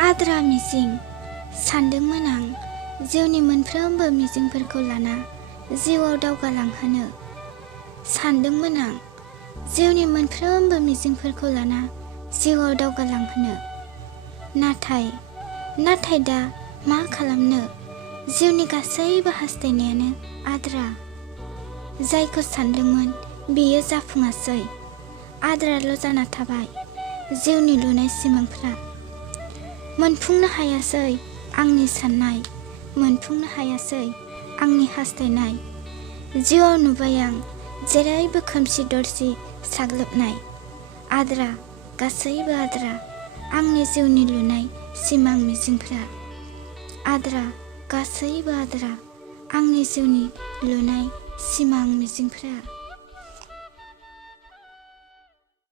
आद्रा मिजिं सानदोंमोन आं जिउनि मोनफ्रोमबो मिजिंफोरखौ लाना जिउआव दावगालांहोनो। सानदोंमोन आं जिउनि मोनफ्रोमबो मिजिंफोरखौ लाना जिउआव दावगालांहोनो। नाथाय दा मा खालामनो? जिउनि गासैबो हास्थायनायानो आद्रा। जायखौ सानदोंमोन बेयो जाफुङासै। आद्राल' जाना थाबाय जिउनि लुनाय सिमांफ्रा। मोनफुंनो हायासै आंनि साननाय, मोनफुंनो हायासै आंनि हास्थायनाय। जिउआव नुबाय आं जेरैबो खोमसि दरसि साग्लोबनाय। आद्रा, गासैबो आद्रा आंनि जिउनि लुनाय सिमां मिजिंफ्रा। आद्रा, गासैबो आद्रा आंनि जिउनि लुनाय सिमां मिजिंफ्रा।